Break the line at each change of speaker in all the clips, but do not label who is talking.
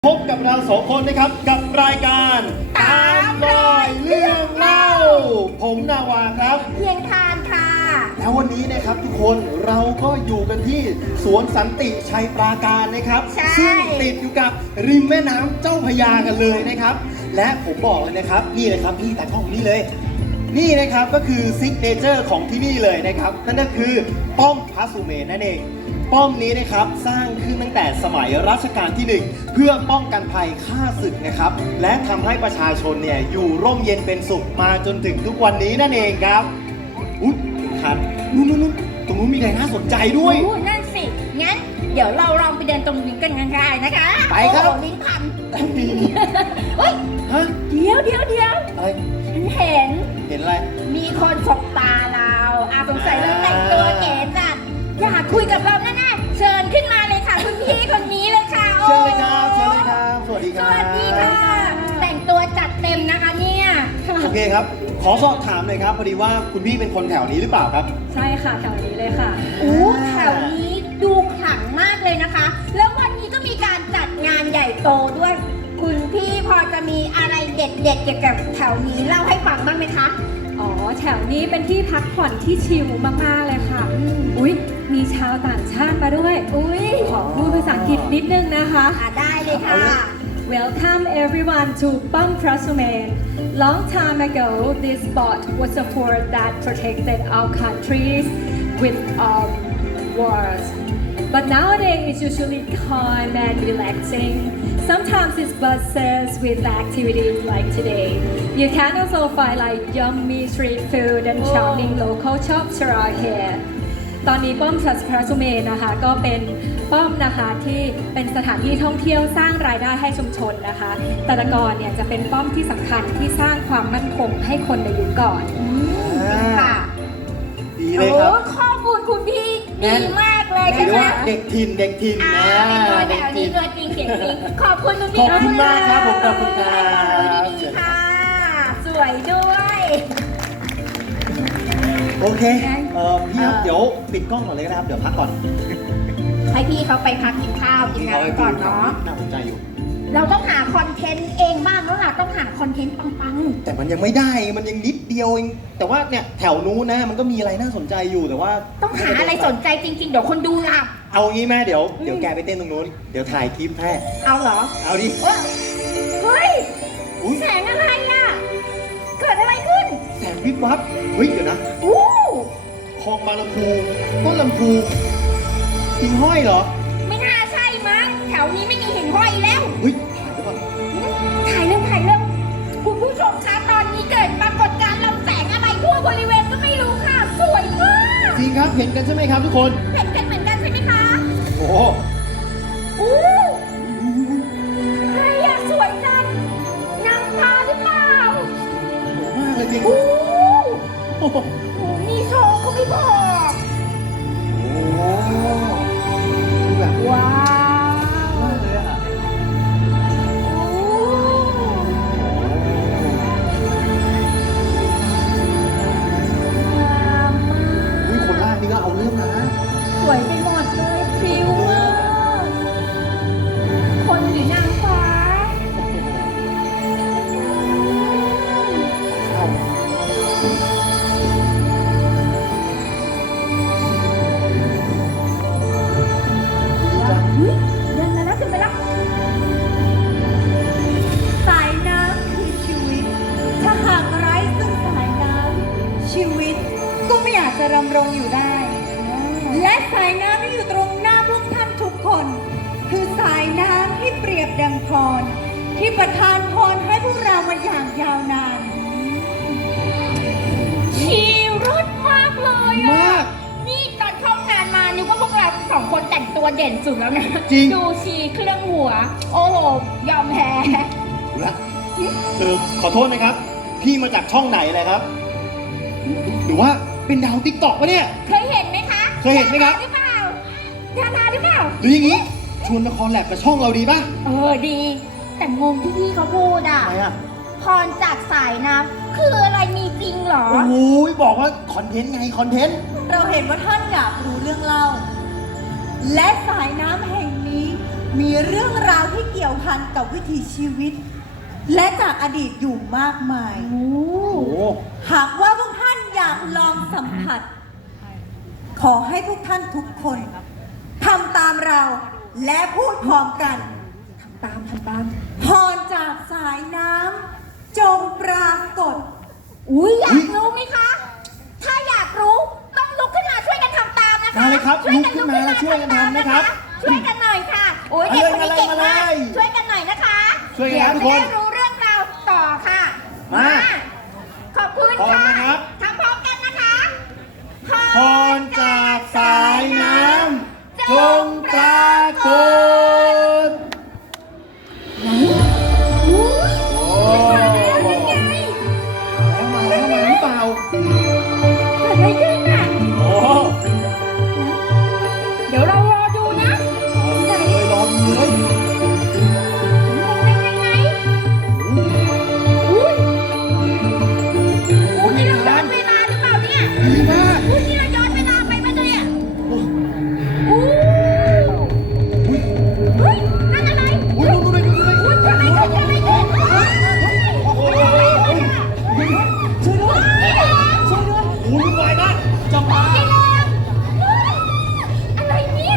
พบกับเราสองคนนะครับกับรายการตามรอยเรื่องเล่าผมนาวาครับ
เพียงทานค่ะ
แล้ววันนี้นะครับทุกคนเราก็อยู่กันที่สวนสันติชัยปราการนะครับซึ่งติดอยู่กับริมแม่น้ำเจ้าพระยากันเลยนะครับและผมบอกเลยนะครับนี่เลยครับพี่ตากล้องนี่เลยนี่นะครับก็คือซิกเนเจอร์ของที่นี่เลยนะครับนั่นก็คือป้อมพระสุเมนนั่นเองป้อมนี้นะครับสร้างขึ้นตั้งแต่สมัยรัชกาลที่ 1เพื่อป้องกันภัยฆ่าศึกนะครับและทำให้ประชาชนเนี่ยอยู่ร่มเย็นเป็นสุขมาจนถึงทุกวันนี้นั่นเองครับอุ๊ยครับนู่นตรงนู้นมีอะไรน่าสนใจด้วย
นั่นสิงั้นเดี๋ยวเราลองไปเดินตรงนี้กันง่ายๆนะคะ
ไปครับ
ลิ้นพันเฮ้ย
ฮะ
เดี๋ยว
อะไร
ฉันเห็น
อะไร
มีคนสบตาเราสงสัยเราแต่งตัวเก๋จัดอยากคุยกับเราแน่ๆเชิญขึ้นมาเลยค่ะคุณพี่คนนี้เลยค่ะ
เชิญเลยครับสวัสดีครับ
สวัสดีค่ะแต่งตัวจัดเต็มนะคะเนี่ย
โอเคครับขอสอบถามเลยครับพอดีว่าคุณพี่เป็นคนแถวนี้หรือเปล่าครับ
ใช่ค่ะแถวนี้เลยค่ะ
แถวนี้ดูขลังมากเลยนะคะแล้ววันนี้ก็มีการจัดงานใหญ่โตด้วยคุณพี่พอจะมีอะไรเด็ดๆเกี่ยวกับแถวนี้เล่าให้ฟังบ้างไหมคะ
อ๋อแถวนี้เป็นที่พักผ่อนที่ชิลมากๆเลยค่ะมีชาวต่างชาติมาด้วยขอพูดภาษาอังกฤษนิดนึงนะคะ
ได้เลยค่ะ
Welcome everyone to Pam Prasumen. Long time ago, this spot was a fort that protected our countries with wars. But nowadays, it's usually calm and relaxing. Sometimes it's buzzes with activities like today. You can also find like yummy street food and charming local shops around here. ตอนนี้ป้อมพระสุเมนนะคะก็เป็นป้อมนะคะที่เป็นสถานที่ท่องเที่ยวสร้างรายได้ให้ชุมชนนะคะแต่ก่อนเนี่ยจะเป็นป้อมที่สำคัญที่สร้างความมั่นคงให้คนในยุคก่อน
ค่ะ
ดีเลยครับ
ข้อมูลคุณพี่ดีมากเลยใช่ไหม
เด็กถิ่น
เป็นตัวแถวนี้ตัวจริงเสียงจริงขอบคุณคุณพี่
ขอบคุณมากครับผมขอบคุณครับ
ดีค่ะสวยด้วย
โอเคพี่เดี๋ยวปิดกล้องก่อนเลยนะครับเดี๋ยวพักก่อน
ให้พี่เขาไปพักกินข้าวกินน้ำก่อนเนาะ
น่าสนใจอยู่
เราต้องหาคอนเทนต์เองบ้างแล้วล่ะต้องหาคอนเทนต์ปัง
ๆแต่มันยังไม่ได้มันยังนิดเดียวเองแต่ว่าเนี่ยแถวนู้นนะมันก็มีอะไรน่าสนใจอยู่แต่ว่า
ต้องหาอะไรสนใจจริงๆเดี๋ยวคนดูหลับ
เอางี้แม่เดี๋ยวแกไปเต้นตรงนู้นเดี๋ยวถ่ายคลิปแพ้
เอาเหรอ
เอาดิ
เฮ้ยแสงอะไรอ่ะเกิดอะไรขึ้น
แสงวิบวับเฮ้ยเดี๋ยวนะคลองบางลำพูต้นลำพูหิ่งห้อยเหรอ
ไม่น่าใช่มั้งแถวนี้ไม่มีหิ่งห้อยแล้ว
เฮ้ยถ่ายไปก่อน
ถ่ายเร็วคุณผู้ชมคะตอนนี้เกิดปรากฏการณ์ลำแสงอะไรทั่วบริเวณก็ไม่รู้ค่ะสวยมาก
จริงครับเห็นกันใช่ไหมครับทุกคน
เห็นกันเหมือนกันใช่ไหมคะ
โอ้
ใครอะสวยจังนางฟ้าหรือเปล่า
โอ้มากเลยจริง
มีโชว์ก็ไม่บอก
แบบ
ว้าว
มากเลยอ่ะคนล่างนี่ก็เอาเรื่องนะ
สวยไปหมดเลยฟิวมากคนหรือนางฟ้า
จะดำรงอยู่ได้และสายน้ำที่อยู่ตรงหน้าพวกท่านทุกคนคือสายน้ำที่เปรียบดังพรที่ประทานพรให้พวกเรามาอย่างยาวนาน
ชีรสมากเลยมากนี่ตอนเข้างานมานึกว่าพวกเราสองคนแต่งตัวเด่นสุดแล้วนะดูชีเครื่องหัวโอ้โหยอมแพ้
ขอโทษนะครับพี่มาจากช่องไหนเลยครับหรือว่าเป็นดาวติ๊กต็อกปะเนี่ย
เคยเห็นไหมคะ
เคยเห็นไหมครับ
หรือเปล่าดาราหรือเปล่า
หรืออย่างนี้ชวนละครแลบกับช่องเราดีป่ะ
ดีแต่งงที่พี่เขาพูดอ่ะพรจากสายน้ำคืออะไรมีจริงเหรอ
โอ้ยบอกว่าคอนเทนต์ไงคอนเทนต์
เราเห็นว่าท่านอยากรู้เรื่องเล่าและสายน้ำแห่งนี้
มีเรื่องราวที่เกี่ยวพันกับวิถีชีวิต และจากอดีตอยู่มากมาย
โอ้โห
หากว่าพวกท่านอยากลองสัมผัส ขอให้พวกท่านทุกคนทำตามเราและพูดพร้อมกันทำตามพรจากสายน้ำจงปรากฏ
อุ้ยอยากรู้ไหมคะ ถ้าอยากรู้ต้องลุกขึ้นมาช่วยกันทำตามนะคะ
มาเลยครับ
ช่วยกัน
ลุกขึ้นมาแล้วช่วยกันทำนะครับ
ช่วยกันหน่อยค่ะ โอ้ยเด็กคนนี้เก่งมาก ช่วยกันหน่อยนะคะ
ช่วยกัน
เดี๋ยว
ทุกคน
จะได้รู้เรื่องราวต่อค่ะ
มา
ขอบคุณ
พร้อม
ค่ะ
นะครับ
ทำพร้อมกันนะคะ
พรจากสายน้ำจงปรากฏโอ้มาแล้วหรือเปล่า
เกิดอะไรขึ้นน่ะ
โอ้
เดี๋ยวเรารอดูนะไหน
เลยรอดูเลย
มองไปไหนอุ้ยอุ้ยนี่เราย้อนเวลาหรือเปล่าเนี่ย
ดีมาก
อุ้ยนี่เราย้อนเวลาไปปะเนี่ยอู้
อุ้ย
เฮ้ยนั่นอะไร
อุ้ยดูเลยดูเลย
อุ้ยเกิดอะไรขึ้นเกิดอะไรขึ้น
โอ้โห
ช่วยด้วย
ช่วยด้วย
โอ้ยวุ่นวายมากจับมา
อะไรเนี่ย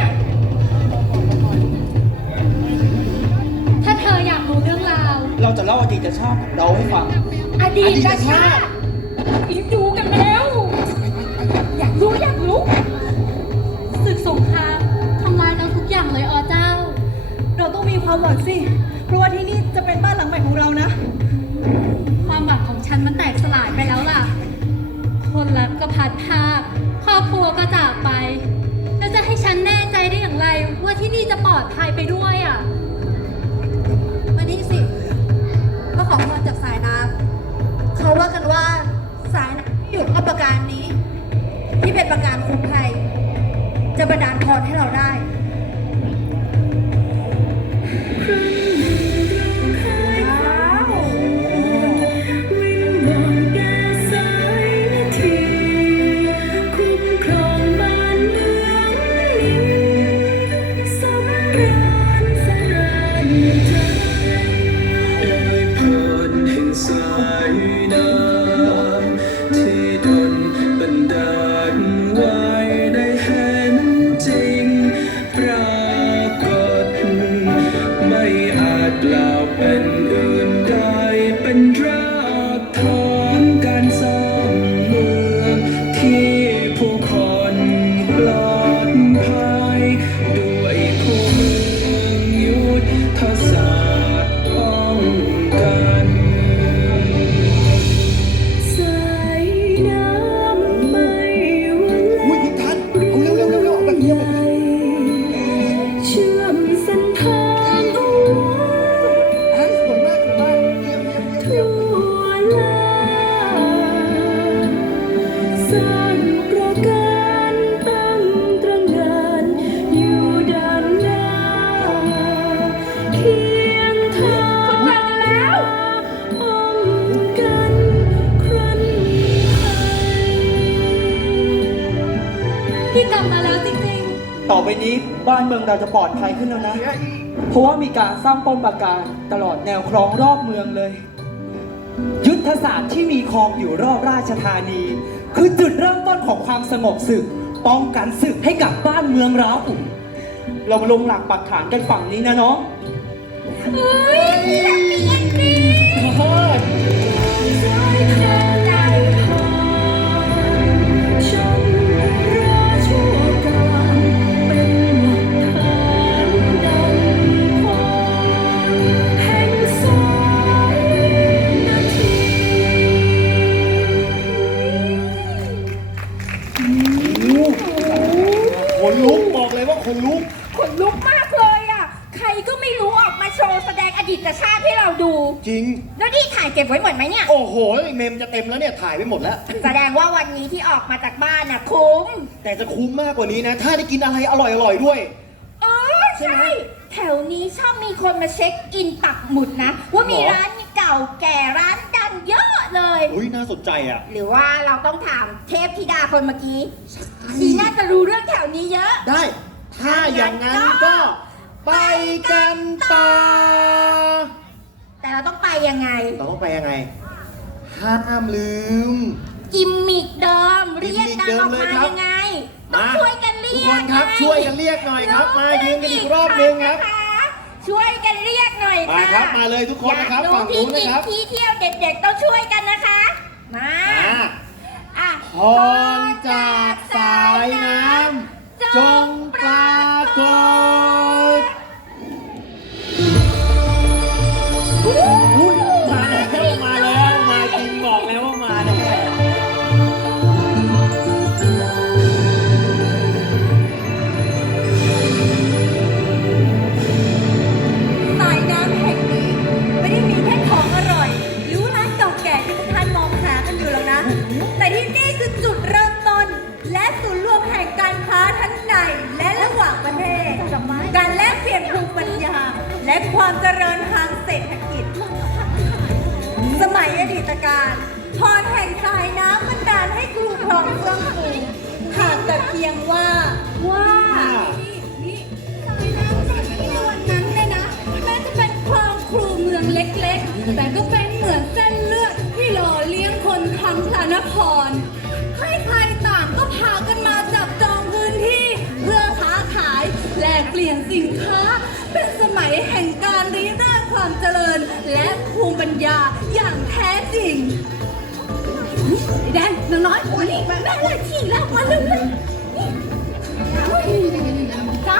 ถ้าเธออยากรู้เรื่องราว
เราจะเล่าอดีตชาติเราให้ฟัง
อดีต
อดีต
ชา
ชาติ
ติอีกดูกันแล้ว อยากรู้อยากรู้
ศึกสงครามทำลายเราทุกอย่างเลยอ๋อเจ้า
เราต้องมีความหวังสิ เพราะว่าที่นี่จะเป็นบ้านหลังใหม่ของเรานะ
ความหวังของฉันมันแตกสลายไปแล้วล่ะ คนรักก็พัดภาคครอบครัวก็จากไป แล้วจะให้ฉันแน่ใจได้อย่างไร ว่าที่นี่จะปลอดภัยไปด้วยอ่ะ
มานี่สิมาขอพรจากสายน้ำเขาว่ากันว่าสายน้ำที่อยู่รอบประการนี้ ที่เป็นประการคุ้มภัย จะบันดาลพรให้เราได้
พรแห่งสายน้ำที่ดลบันดาลไว้ได้เห็นจริง ปรากฏไม่อาจกล่าวเป็นอื่นใดเป็นรากฐานการสร้างเมืองที่ผู้คนปลอดภัยด้วยผู้เมืองยุทธศาสตร์ป้องกัน
สายน้ำไม่วัน
อุ้ยพิทันเอาเร็วเร็วเร็วเร็วเอาแบบนี้แบบนี้
เชื่อมสันทานเอาไว้
อ่ะสวยมากสวยมากเยี่ยมเยี่ยมเยี่ยมเยี่ยม
ทั่วลาสร้างประการตั้งตระหง่านอยู่ด้านหน้าเคียงทางป้องกันครันภัย
พี่กลับมาแล้วจริง
ต่อไปนี้บ้านเมืองเราจะปลอดภัยขึ้นแล้วนะ เพราะว่ามีการสร้างป้อมปราการตลอดแนวคลองรอบเมืองเลย ยุทธศาสตร์ที่มีคลองอยู่รอบราชธานี คือจุดเริ่มต้นของความสงบศึก ป้องกันศึกให้กับบ้านเมืองเรา เรามาลงหลักปักฐานกันฝั่งนี้นะน้อง
เฮ้ยแฮปปี้เอนดิ้ง
เฮ้ย
สายแทนใจพรฉันราชั่วการเป็นหลักฐานดังพรแห่งสายนาที
ขนลุกบอกเลยว่าขนลุก
ขนลุกมากเลยอ่ะ ใครก็ไม่รู้ออกมาโชว์แสดงอดีตชาติให้เราดู
จริง
แล้วนี่ถ่ายเก็บไว้หมดไหมเนี่ย
โอ้โหเมมจะเต็มแล้วเนี่ยถ่ายไปหมดแล้ว
แสดงว่าวันนี้ที่ออกมาจากบ้านน่ะคุ้ม
แต่จะคุ้มมากกว่านี้นะ ถ้าได้กินอะไรอร่อยๆด้วย
เออใช่ แถวนี้ชอบมีคนมาเช็คอินปักหมุดนะ ว่ามี
หรอ
ร้านเก่าแก่ร้านดังเยอะเลย
อุ้ยน่าสนใจอ่ะ
หรือว่าเราต้องถามเทพธิดาคนเมื่อกี้ชีน่าจะรู้เรื่องแถวนี้เยอะ
ได้ ถ้าอย่างนั้นก็
ไ
ไปกันต่อ
แต่เราต้องไปยังไง
เราต้องไปยังไง ห้ามลืม
กิมมิกเดิม เรียกกันออก
กิมมิ
มาก
เดิมเลยครับ
ยังไง ต้องช่วยกันเรียก
ทุกคนครับช่วยกันเรียกหน่อยครับ มายืนกันอีกรอบหนึงครับ
ช่วยกันเรียกหน่อย
มา
ค่ะ
ครับมาเลยทุกคนนะครับ
อยาก
ฝั่งนู้นนะครับ
ที่เที่ยวเด็กๆต้องช่วยกันนะคะ มา อ่ะ
พรจากสายน้ำจงปรากฏอุ๊ยมาแล้วมาจริงบอกแล้วว่ามาแน่
สายน้ำแห่งนี้ไม่ได้มีแค่ของอร่อยหรือว่าร้านเก่าแก่ที่ทุกท่านมองหากันอยู่หรอกนะ แต่ที่นี่คือจุดเริ่มต้น และศูนย์รวมแห่งการค้าทั้งในและระหว่างประเทศ การแลกเปลี่ยนภูมิปัญญา และความเจริญทางเศรษฐกิจ สมัยอดีตการพรแห่งสายน้ำบันดาลให้ครูครองเฟื่องฟูหากแต่เพียงว่า
นี่สายน้ำจากที่ในวันนั้นเนี่ยนะแม้จะเป็นคลองครูเมืองเล็กๆ แต่ก็เป็นเหมือนเส้นเลือดที่หล่อเลี้ยงคนทั้งพระนครใครๆต่างก็พากันมาจับจองพื้นที่เพื่อค้าขายแลกเปลี่ยนสินค้า เป็นสมัยแห่งการริเริ่มความเจริญ และภูมิปัญญาอย่างแท้จริงไอ้แดนนางน้อยโอ้ยนี่แม่เลยฉี่แล้วมาเร็วเลยนี่จ้า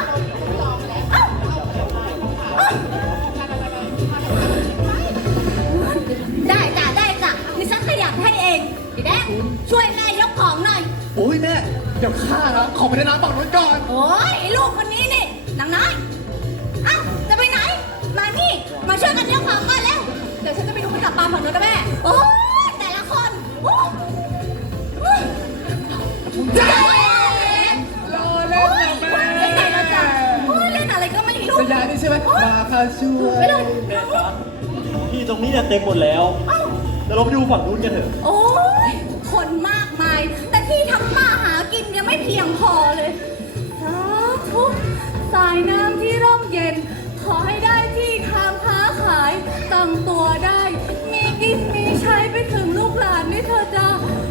ได้จ้ะนี่ฉันขยับให้เองไอ้แดนช่วยแม่ยกของหน่อย
โอ้ยแม่เดี๋ยวข้านะขอไปในน้ำฝั่งนู้นก่อน
โอ้ยไอ้ลูกคนนี้นี่นางน้อยเอ้าจะไปไหน มานี่ มาช่วยกันยกของก่อนเร็ว เดี๋ยวฉันจะไปดูมันจับปลาฝั่งนู้นนะแม่ โอ้ยแต่ละคนโอ้ยเจ๊รอเล่นนะแม่เล่นไหนแล้วจ้ะโอ้ยเล่นอะไรก็ไม่รู้
สัญญานี่ใช่ไหมมาค่ะช่วย
ไม่ได้
ที่ตรงนี้เนี่ยเต็มหมดแล้ว
เอ้า
เดี๋ยวเราไปดูฝั่งนู้นกันเถอะ
โอ้ยคนมากมาย แต่ที่ทำมาหากินยังไม่เพียงพอเลยสาธุสายน้ำที่ร่มเย็น ขอให้ได้ที่ทางค้าขายตั้งตัวได้ มีกินมีใช้ไปถึงลูกหลานนี่เธอจ้า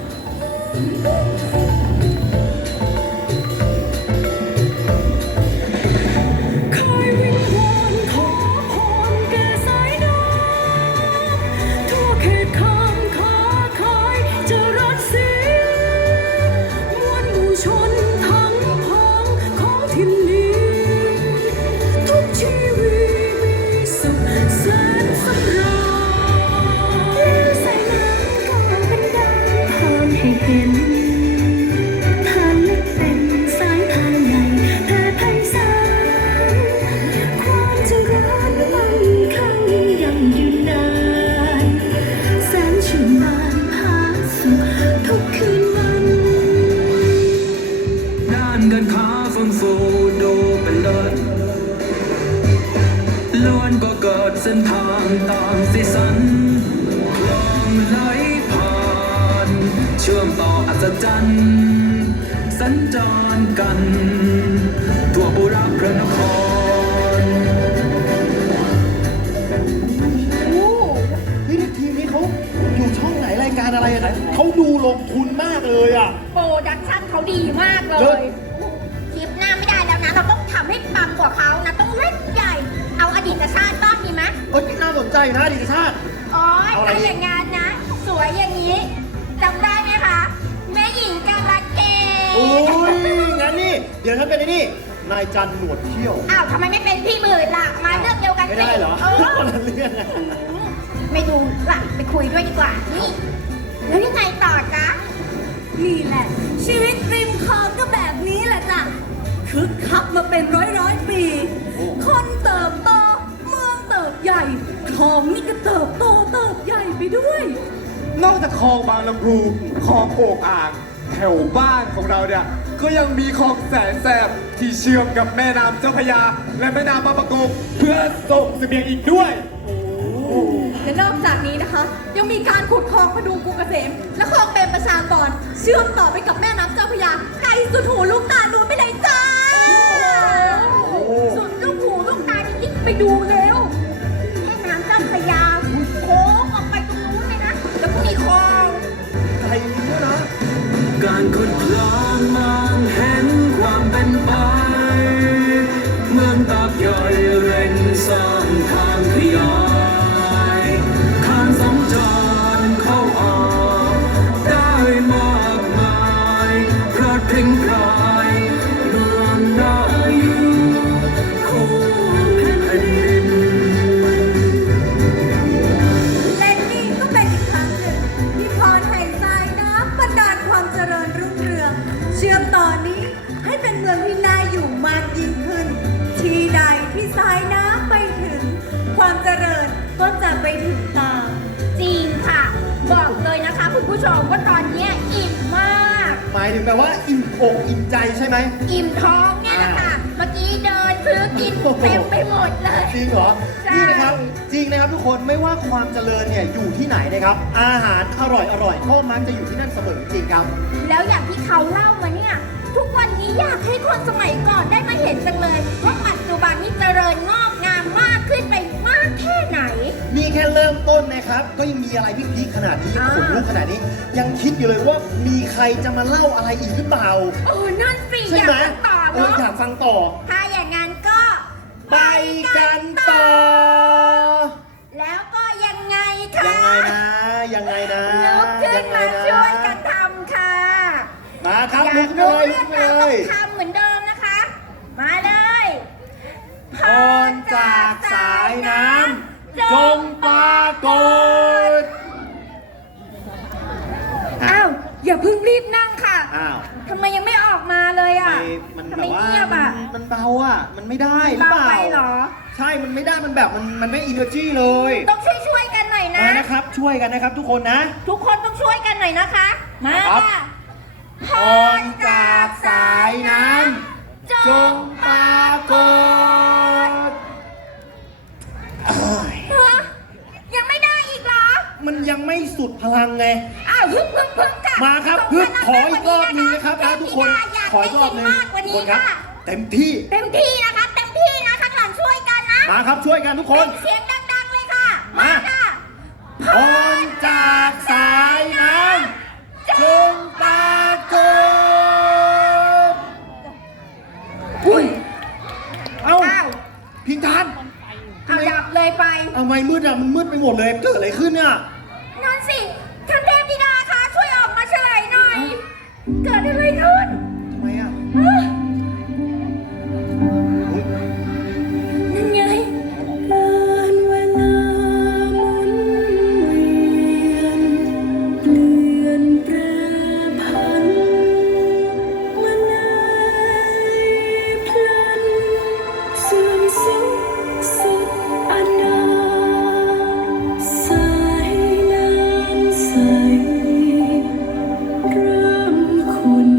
คอยวิงวอนขอพรแก่สายน้ำทั่วเขตคำค้าขายจะรักสีมวลหมู่ชนทั้งพ้องของถิ่นนี้ ทุกชีวิตมีสุขแสนสำราญสายน้ำก็เป็นดังพรให้เห็น ทานเล็กเป็นสายทานใหญ่แผ่ไพศาลความเจริญมั่งคั่งยั่งยืนนานแสนชื่นบานผาสุขทุกคืนวัน
ด้านการค้าเฟื่องฟูดูเป็นเลิศล้วนก็เกิดเส้นทางตามสีสันคลองไหลผ่านเชื่อมต่ออัศจรรย์สัญจรกัน ทั่วบุรีพระนคร
เฮ้ยทีมนี้เขาอยู่ช่องไหนรายการอะไรอะเขาดูลงทุนมากเลยอ่ะ
โปรดักชั่นเขาดีมากเล
เลิศ
ย คลิปหน้าไม่ได้แล้วนะ เราต้องทำให้ปังกว่าเขานะ ต้องเล่นใหญ่ เอาอดีตชาติบ้างดีไหม
เฮ้ยน่าสนใจนะอดีตชาติ
โอ๋อ
เอาอะไร
ถ้าอย่างงานนะ สวยอย่างนี้จำได้ไหมคะ แม่หญิงกาลเกต
โอ้ยงั้นนี่ เดี๋ยวฉันเป็นไอ้นี่ นายจันหนวดเขี้ยว
อ้าวทำไมไม่เป็นพี่หมื่นล่ะ มาเรื่องเดียวกัน
ไม่
สิ
ได้เหรอ
เออ
คนละเรื่องอะ
ไม่ดูล่ะ ไปคุยด้วยดีกว่า นี่ แล้วยังไงต่อจ๊ะ
นี่แหละ ชีวิตริมคลองก็แบบนี้แหละจ้ะคึกคักมาเป็นร้อยปี คนเติบโตเมืองเติบใหญ่คลองนี่ก็เติบโตเติบใหญ่ไปด้วย
นอกจากคลองบางลำพูคลองโอ่งอ่าง แถวบ้านของเราเนี่ย ก็ยังมีคลองแสนแสบที่เชื่อมกับแม่น้ำเจ้าพระยา และแม่น้ำบางประกงเพื่อส่งเสบียงอีกด้วย
และนอกจากนี้นะคะ ยังมีการขุดคลองพดุงกรุงเกษม และคลองเปรมประชากรเชื่อมต่อไปกับแม่น้ำเจ้าพระยาไกลสุดหูลูกตาลูนไปเลยจ้า
สุดลูกหูลูกตาดูเร็วแม่น้ำเจ้าพระยาโค้งออกไปตรงนู้นเลยนะ แล้วก็มีคลอง
ไทยนี้ด้วยนะ
การขุดลองมองเห็นความเป็นไปเมืองตากย่อยเร่งสร้างทางขยายทางสัญจรเข้าออกได้มากมายเพราะพริ้งพรายเมืองน่าอยู่คู่แผ่นดิน
และนี่ก็เป็นอีกครั้งหนึ่งที่พรแห่งทรายน้ำบันดาลความเจริญรุ่งเรือง เชื่อมต่อนี้ให้เป็นเมืองที่น่าอยู่มากยิ่งขึ้น ที่ใดที่ทรายน้ำไปถึง ความเจริญก็จะไปถึงตาม
จริงค่ะ บอกเลยนะคะคุณผู้ชมว่าตอนเนี้ยอิ่มมาก
หมายถึงแบบว่าอิ่มอกอิ่มใจใช่ไหม
อิ่มท้องเนี่ยนะคะเมื่อกี้เดินซื้อกินเต็มไปหมดเลย
จริงเหรอ
ใช่
นี่นะครับจริงนะครับทุกคนไม่ว่าความเจริญเนี่ยอยู่ที่ไหนนะครับ อาหารอร่อยก็มักจะอยู่ที่นั่นเสมอจริงครับ
แล้วอย่างที่เขาเล่ามาเนี่ย ทุกวันนี้อยากให้คนสมัยก่อนได้มาเห็นจังเลยว่าปัจจุบันนี้เจริญงอกงามมากขึ้นไปมากแค่ไหน
นี่แค่เริ่มต้นนะครับ ก็ยังมีอะไรพีคๆขนาดนี้
อ่า
ขนลุกขนาดนี้ ยังคิดอยู่เลยว่ามีใครจะมาเล่าอะไรอีกหรือเปล่า
โอ้นั่นสิ
ใช่
อยาก
ไหม
ฟังต่อ
เออ
เนาะ
อยากฟังต่อ
ถ้าอย่างนั้นก็
ไปกันต่อ
แล้วก็ยังไงคะ
ยังไงนะ
ลุกขึ้นมา
นะ
ช่วยกันทำค่ะ
มาครับ
อยา
ลุ
ก
กขึ้น
รู้
เลยลุ
เรื่
ก
อง
ขึ้น
ราว
เล
ต้อย งทำเหมือนเดิมนะคะ มาเลยพ
พรจากสายน้ำจงปรากฏ
อ้าวอย่าเพิ่งรีบนั่งค่ะ
อ้าว
ทำไมยังไม่ออกมาเลยอ่ะ
มัน
ทำ
แบ
ไม
บว่า
เงียบอ่ะ
มันเบาอ่ะ มันไม่ได้หรือเปล่า
เบาไปเหรอ
ใช่ มันไม่ได้ มันแบบมันไม่อินเนอร์จีเลย
ต้องช่วยกันหน่อยนะ
มานะครับ ช่วยกันนะครับทุกคนนะ
ทุกคนต้องช่วยกันหน่อยนะคะ มา
ครับ
ค่ะ
พรจากสายน้ำจงปรากฏเอ้ย
ฮะยังไม่ได้อีกเหรอ
มันยังไม่สุดพลังไง
อ้าวพึ่งค่ะ
มาครับ
ส่ง
พึ่ง
พลั
ขออีกรอบหนึงนะครับ
เทพ
ทุกคน
ธิดาอยาก
ขออีกรอบหนึง
ได้ยินมากกว่า
ทุก
นี้
คนครับ
ค่ะ
เต็มที่
เต็มที่นะคะ เต็มที่นะข้างหลังช่วยกันนะ
มาครับช่วยกันทุกคน
เสียงดังๆเลยค่ะ
มา
ค่ะ
พรจากสายน้ำจงปรากฏ
อุ้ย
เอ้า
อ้าว
พิงทาน
เอาดับเลยไป
เอาไม่มืดอ่ะ มันมืดไปหมดเลย เกิดอะไรขึ้นเนี่ย
นั่นสิท่านเทพธิดาคะช่วยออกมาเฉลยหน่อย เกิดอะไรขึ้น
ทำไมอ่ะ
นั่นไง
การเวลาหมุนเวียนเปลี่ยนแปรผันมานายพลันเสื่อมสิ้นสุดอนาสายน้ำใสเริ่มขุ่น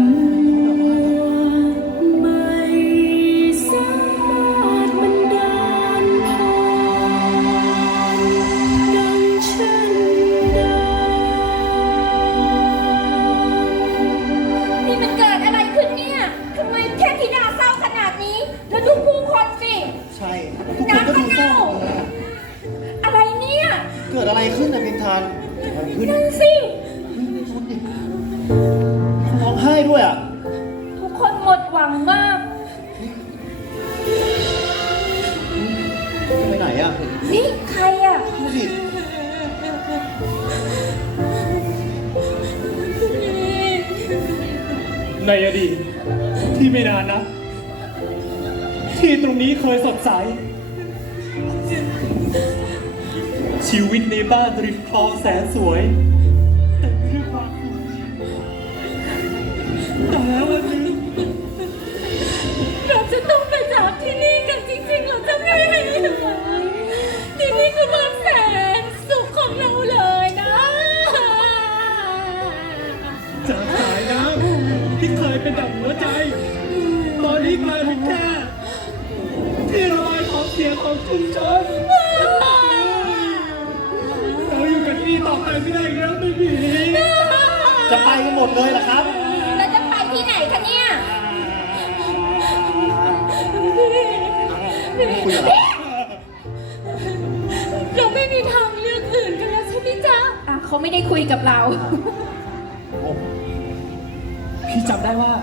ไม่สามารถบันดาลพรดังเช่นเดิม
นี่มันเกิดอะไรขึ้นเนี่ย ทำไมเทพธิดาเศร้าขนาดนี้ แล้วดูผู้คนสิ
ใช่ ทุกคนก็ดูเศร้าหมดเลยอะ
อะไรเนี่ย
เกิดอะไรขึ้นนะพิงทานเกิดอะไรขึ้น
นั่นสิ
ร้องไห้ด้วยอ่ะ
ทุกคนหมดหวังมาก
จะไปไหนอ่ะ
นี่ใครอ่ะ
ดูสิ
ในอดีตที่ไม่นานนะที่ตรงนี้เคยสดใส ชีวิตในบ้านริมคลองแสนสวยแต่ไม่ด้วยความสุขแต่วันนี้
เราจะต้องไปจากที่นี่กันจริงๆเหรอจ๊ะพี่ที่นี่คือบ้านแสนสุขของเราเลยนะ
จากสายน้ำที่เคยเป็นดั่งหัวใจ ตอนนี้กลายเป็นแค่ที่ระบายของเสียงของชุมชนเราอยู่กันที่ต่อไปไม่ได้อีกแล้วไม่มี
จะไปกันหมดเลยเหรอครับ
แล้วจะไปที่ไหนคะเนี่ย
คุยอะไร
เขาไม่ได้คุยกับเรา
พี่จำได้ว่า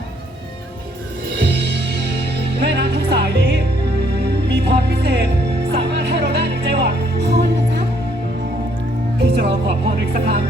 แม่น้ำทั้งสายนี้ มีพรพิเศษสามารถให้เราได้ในใจหวัง
พรเหรอจ๊ะ
พี่จะรอขอพรอีกสักครั้ง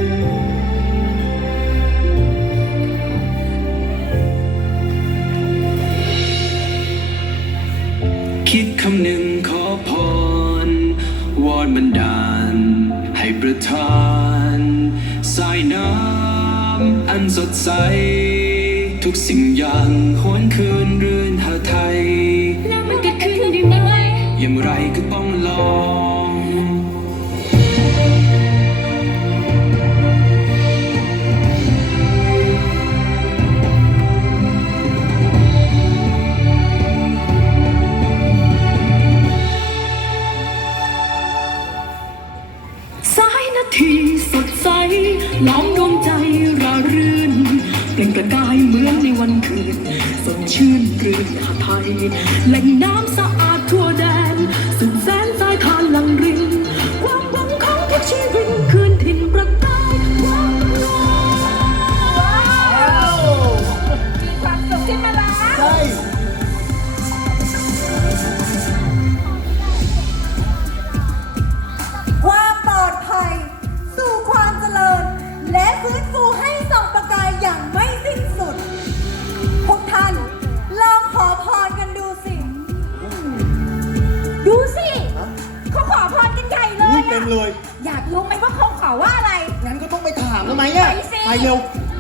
คิดคำหนึ่งขอพร วอนบันดาล ให้ประทานสายน้ำอันสดใส ทุกสิ่งอย่างหวนคืนรื่นหาไทย
แล้วมันเกิดขึ้นได้ไหม
อย่างไรก็ต้องลอง
สายนาทีสดใสล้อมดวงใจระรื่นเปล่งประกายเหมือนในวันคืนสดชื่นรื่นหาไทยแหล่งน้ำสะอาดทั่วแดนสุดแสนสายทานหลังรินความหวังของทุกชีวิตคืนถิ่นประกายความรอ
มีความสุขขึ้นมาแล้ว
ใช่
ความปลอดภัย สู่ความเจริญ และฟื้นฟูให้ส่องประกายอย่างไม่สิ้นสุด พวกท่านลองขอพรกันดูสิ
ดูสิ เขาขอพรกันใหญ่เล
อุ้
ย
ยเต็
อะ
มเลย
อยากรู้ไหมว่าเขาขอว่าอะไร
งั้นก็ต้องไปถามแล้วไหมอ่ะ
ไปสิ
ไปเร็ว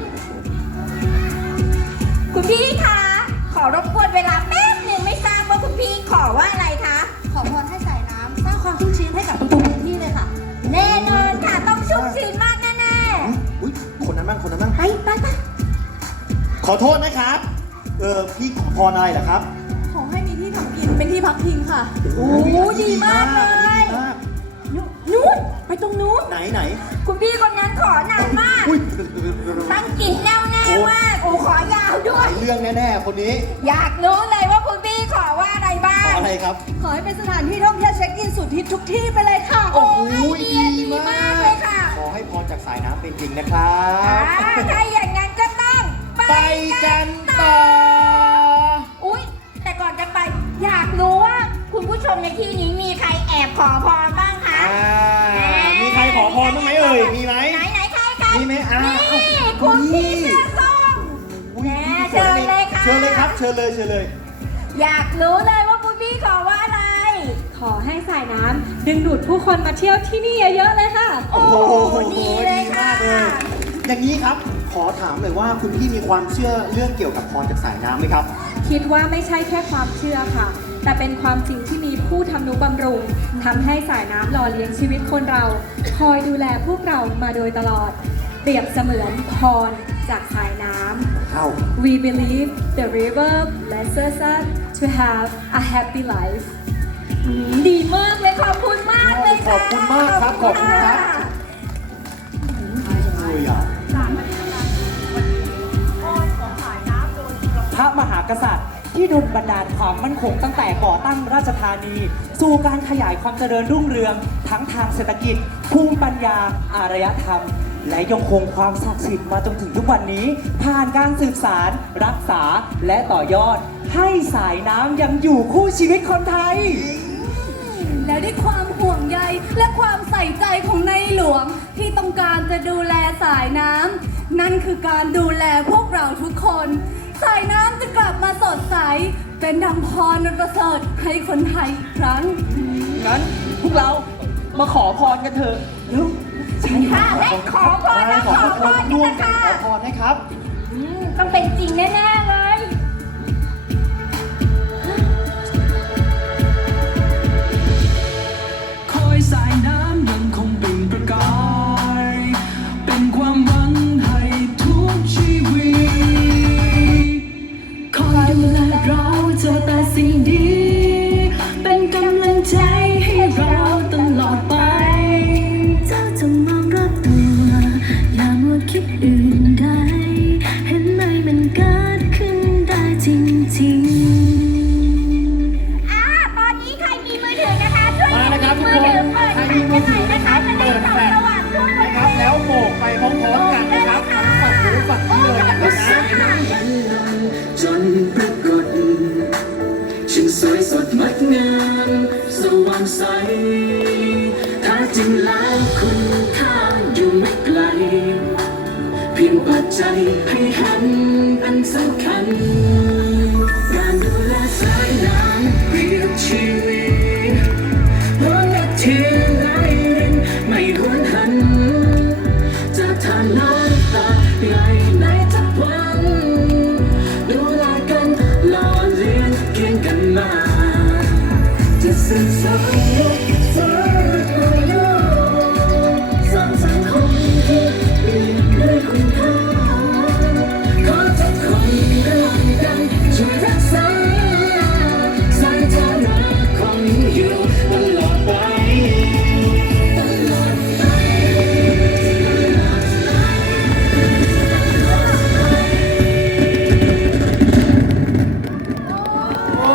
คุณพี่คะ ขอรบกวนเวลาแป๊บหนึ่งไม่ทราบว่าคุณพี่ขอว่าอะไรคะ
ขอพรให้สายน้ำสร้างความชุ่มชื้นให้กับทุกพื้นที่เลยค่ะ
แน่นอนค่ะ ต้องชุ่มชื้นมากแน่
อุ้ยคนนั้นบ้างคนนั้นบ้าง
ๆ ไปไปไป
ขอโทษนะครับ พี่ขอพรอะไรเหรอครับ
ขอให้มีที่ทำกินเป็นที่พักพิงค่ะ
โอ้ดีมากเลย
ดีมาก
นู้นไปตรงนู้น
ไหนไหน
คุณพี่คนนั้นขอนานมาก
อุ้ย
ตั้งกลิ่นแน่วแน่มาก โอ้ขอยาวด้
ห
ว
ลาย ยเรื่องแน่ๆคนนี้
อยากรู้เลยว่าคุณพี่ขอว่าอะไรบ้า
ของ อะไรครับ
ขอให้เป็นสถานที่ท่องเที่ยวเช็คอินสุดฮิตทุกที่ไปเลยค่ะ
โอ้โห
ไอเดียดีมากเลยค่ะ
ขอให้พรจากสายน้ำเป็นจริงนะครับ
ถ้าอย่างนั้นก็ต้อง
ไปกันต่อ
อุ๊ย แต่ก่อนจะไป อยากรู้ว่าคุณผู้ชมในที่นี้มีใครแอบขอพรบ้างคะ
มีใครขอพรบ้างไหมเอ่ย มีไหม
ไหนใคร
มีไหม
นี่คุณพี่เสื้อส้มแหมเชิญเลยค่ะ
เชิญเลยครับ เชิญเลย เชิญเลย
อยากรู้เลยว่าคุณพี่ขอว่าอะไร
ขอให้สายน้ำดึงดูดผู้คนมาเที่ยวที่นี่เยอะๆเลยค่ะ
โอ้โหดีเลยค่ะ
มากเลย อย่างนี้ครับ ขอถามหน่อยว่าคุณพี่มีความเชื่อเรื่องเกี่ยวกับพรจากสายน้ำไหมครับ
คิดว่าไม่ใช่แค่ความเชื่อค่ะ แต่เป็นความจริงที่มีผู้ทำนุบำรุงทำให้สายน้ำหล่อเลี้ยงชีวิตคนเรา คอยดูแลพวกเรามาโดยตลอด เปรียบเสมือนพรจากสายน้ำ
เข้า
We believe the river blesses us to have a happy life
ดีมากเลยขอบคุณมากเลย
ขอบคุณมากครับ ขอบคุณครับเลยอ่ะ
พระมหากษัตริย์ที่ดลบันดาลความมั่นคงตั้งแต่ก่อตั้งราชธานี สู่การขยายความเจริญรุ่งเรือง ทั้งทางเศรษฐกิจ ภูมิปัญญา อารยธรรม และยังคงความศักดิ์สิทธิ์มาจนถึงทุกวันนี้ ผ่านการสืบสารรักษาและต่อยอด ให้สายน้ำยังอยู่คู่ชีวิตคนไทย
และด้วยความห่วงใยและความใส่ใจของในหลวงที่ต้องการจะดูแลสายน้ำนั่นคือการดูแลพวกเราทุกคน สายน้ำจะกลับมาสดใส เป็นดังพรอันประเสริฐให้คนไทยอีกครั้ง
งั้นพวกเรามาขอพรกันเถอะเร็วใช่
ค่ะและขอพรนะขอพรกัน
ร่วม
นะ
กัน
คะ
ขอพรนะครับ
ต้องเป็นจริงแน่ๆเลย
คอยสายน้ำยังคงเป็นประกาย เป็นความหวังให้ทุกชีวิต
คอยดูแลเราเจอแต่สิ่งดี เป็นกำลังใจให้เราตลอดไป เจ้าจงมองรอบตัว อย่ามัวคิดอื่นใด เห็นไหมมันเกิดขึ้น
แท้จริงแล้วคุณค่าอยู่ไม่ไกล เพียงเปิดใจให้เห็นเป็นสำคัญการดูแลสายน้ำเปรียบชีวิตหัวนาทีไหลรินไม่หวนหันจะทานน้ำตาไหลในทุกวันดูแลกันหล่อเลี้ยงเคียงกันมาจะสื่อสารสร้างสังคมที่เปลี่ยนด้วยคุณค่าขอทุกคนร่วมกันช่วยรักษาสายทางรักคงอยู่ตลอดไปตลอดไป
โอ้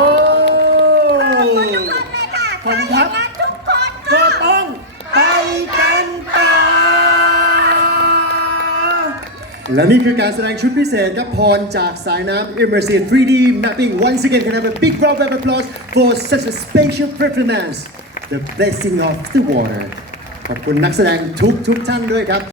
ทุกคนเลยค่ะ
ผมครับ
ถ้าอย่างนั้นทุกคน
ก็ต้องไปกันต่อ
และนี่คือการแสดงชุดพิเศษครับพรจากสายน้ำ Immersive 3D Mapping. Once again, can I have a big round of applause for such a special performance, The Blessing of the Water. ขอบคุณนักแสดงทุกท่านด้วยครับ